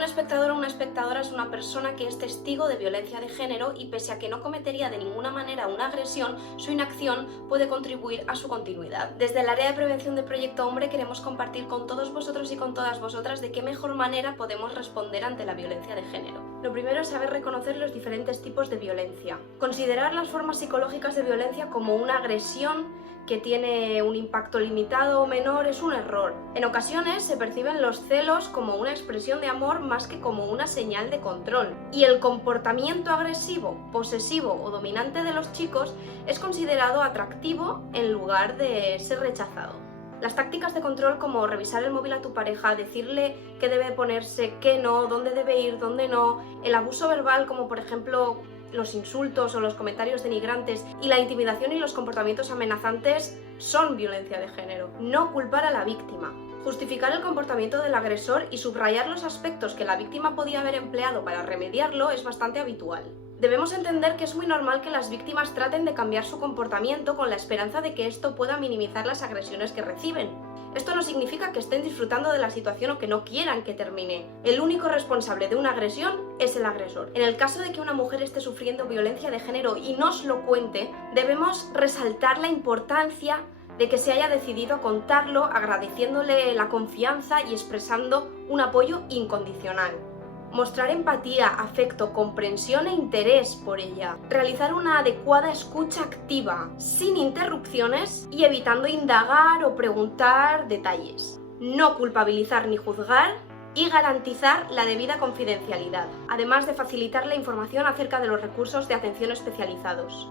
Un espectador o una espectadora es una persona que es testigo de violencia de género y pese a que no cometería de ninguna manera una agresión, su inacción puede contribuir a su continuidad. Desde el área de prevención de Proyecto Hombre queremos compartir con todos vosotros y con todas vosotras de qué mejor manera podemos responder ante la violencia de género. Lo primero es saber reconocer los diferentes tipos de violencia. Considerar las formas psicológicas de violencia como una agresión que tiene un impacto limitado o menor es un error. En ocasiones se perciben los celos como una expresión de amor más que como una señal de control. Y el comportamiento agresivo, posesivo o dominante de los chicos es considerado atractivo en lugar de ser rechazado. Las tácticas de control como revisar el móvil a tu pareja, decirle qué debe ponerse, qué no, dónde debe ir, dónde no, el abuso verbal como por ejemplo los insultos o los comentarios denigrantes y la intimidación y los comportamientos amenazantes son violencia de género. No culpar a la víctima. Justificar el comportamiento del agresor y subrayar los aspectos que la víctima podía haber empleado para remediarlo es bastante habitual. Debemos entender que es muy normal que las víctimas traten de cambiar su comportamiento con la esperanza de que esto pueda minimizar las agresiones que reciben. Esto no significa que estén disfrutando de la situación o que no quieran que termine. El único responsable de una agresión es el agresor. En el caso de que una mujer esté sufriendo violencia de género y nos lo cuente, debemos resaltar la importancia de que se haya decidido a contarlo, agradeciéndole la confianza y expresando un apoyo incondicional. Mostrar empatía, afecto, comprensión e interés por ella. Realizar una adecuada escucha activa, sin interrupciones y evitando indagar o preguntar detalles. No culpabilizar ni juzgar y garantizar la debida confidencialidad, además de facilitar la información acerca de los recursos de atención especializados.